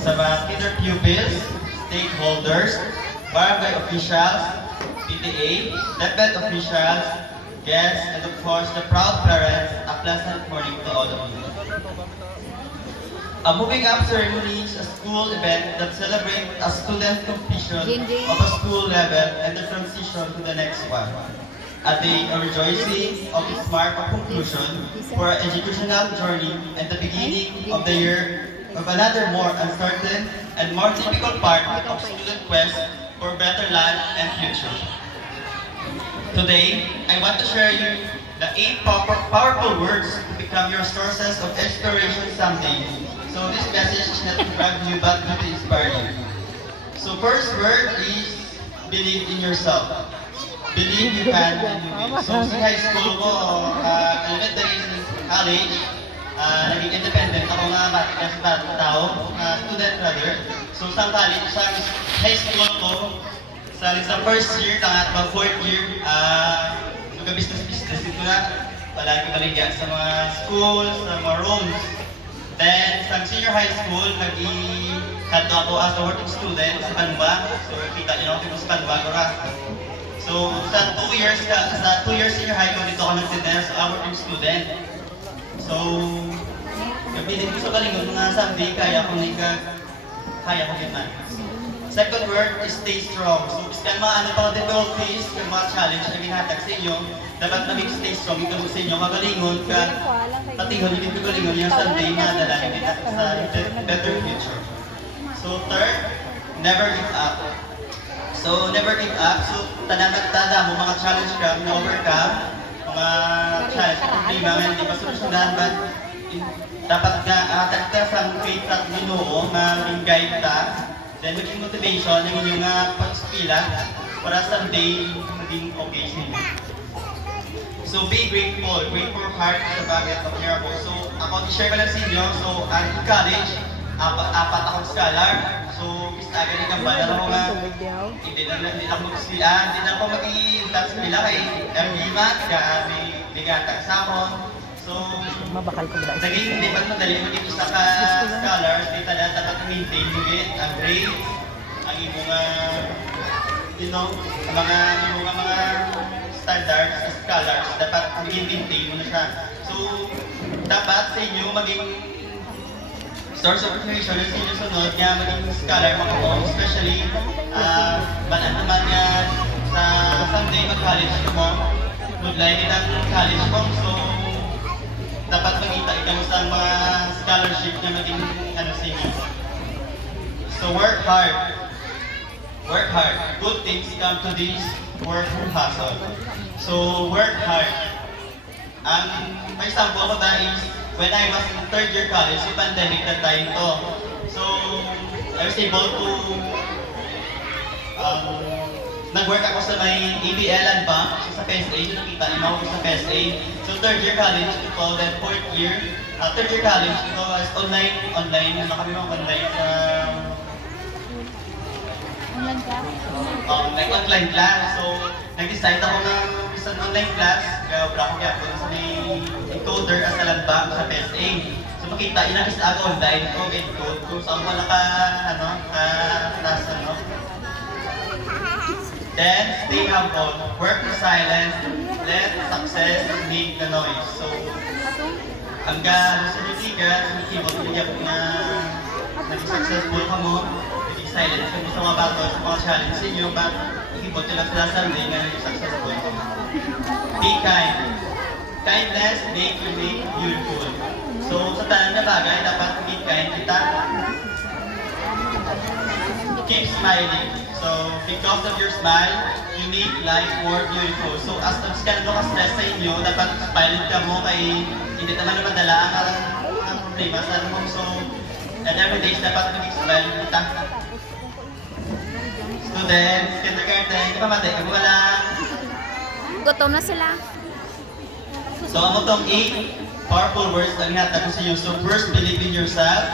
Sa mga kinder pupils, stakeholders, barangay officials, PTA, DepEd officials, guests, and of course the proud parents, a pleasant morning to all of you. A moving up ceremony is a school event that celebrates a student completion of a school level and the transition to the next one. A day of rejoicing of its mark of conclusion for our educational journey and the beginning of the year of another more uncertain and more difficult part of student quest for better life and future. Today, I want to share you the 8 powerful words to become your sources of inspiration someday. So this message is not to brag you but to inspire you. So first word is believe in yourself. Believe you can and you will. So sa high school ko, elementary college, naging independent ako nga tao, student rather. So sa college, sa high school ko, sa first year, mga fourth year, mag-business ito na, palagi baligya sa mga schools, sa mga rooms. Then, sa senior high school, nag-hadto ako as a working student sa Canva. So, kita nyo ako sa Canva, so, sa 2 years senior high school, dito ako nagtinda sa working student. So, kapilit ko sa kalingon, mga someday, kaya ko gitna. Second word is stay strong. So, iskan mga difficulties, yung mga challenge na ginhatag sa inyo, dapat maging stay strong, ito sa inyo, magalingon ka, patihon, yung kagalingon yung someday, madala, kita sa better future. So, third, never give up. So, never give up. So, tanang mo mga challenge ka, na-overcome, mga challenge, problema, hindi pa solusyonan, but dapat ka atagta sa faith at Ginoo, maging guide ka, then maging motivation ng inyong pag-spila para someday maging okay sa inyo. So, be grateful heart sa bagay of miracle. So, ako, i-share ko lang sa inyo. So, in college, apat akong scholar. So, agad ikang bala ako nga, hindi na ako mag-spila, hindi na ako mag-i-spila kay Erlima, may bigatag sa ako. So, naging hindi pa madali maging isa ka scholar, di tala dapat maintain mo ang grade, ang imong mga standards sa scholars, dapat maintain mo na siya. So, dapat sa inyo maging source of information sa inyo sunod nga maging scholar mga po, especially banan naman nga sa someday mag-college mo, good life ng college mo, so dapat magkita ikaw sa mga scholarship na maging sa inyo. So work hard. Good things come to this work hustle. So work hard. For example ko is when I was in third year college, yung pandemic na time to. So I was able to nag-work ako sa may ABL Bank, sa PSA, yung nakita niyo ako sa PSA. So third year college ito, then fourth year, third year college ito was online, ano kami mga online sa online class. So nag-decide ako ng isang online class, kaya wala ko kaya sa may encoder as a bank sa PSA. So makita, inakis ako online ko, encode, kung saan ko class, Then, stay humble, work in silence, let success make the noise. So, hanggang sa nitigan, sumisibot niya po na naging successful ka mo, naging silent ka mo sa mga battles, sa mga challenge sa inyo, but ikibot nyo lang sila someday na naging successful. Be kind. Kindness make you beautiful. So, sa tanan na bagay, dapat be kind kita. Keep smiling. So, because of your smile, you make life more beautiful. So, as ka stress sa inyo, dapat smile ka mo kay hindi naman madala ang problema sa mo. So, and every day, dapat mag-smile kita. Students, kindergarten, hindi pa matay, wala. Gutom na sila. So, ang itong 8 powerful words na ihatag ko sa inyo. So, first, believe in yourself,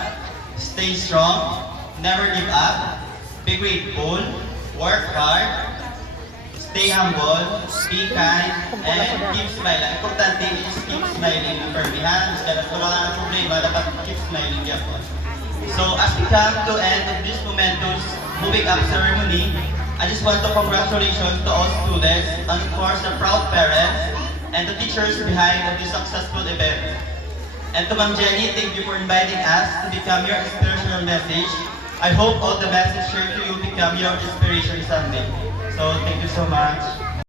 stay strong, never give up, be grateful, work hard, stay humble, be kind, and keep smiling. Importante is keep smiling for me, ha? Kaya wala ka ng problema, dapat keep smiling yan po. So as we come to end of this momentous moving up ceremony, I just want to congratulations to all students and of course the proud parents and the teachers behind of this successful event. And to Ma'am Jenny, thank you for inviting us to become your inspirational message. I hope all the message shared to you become your inspiration someday. So thank you so much.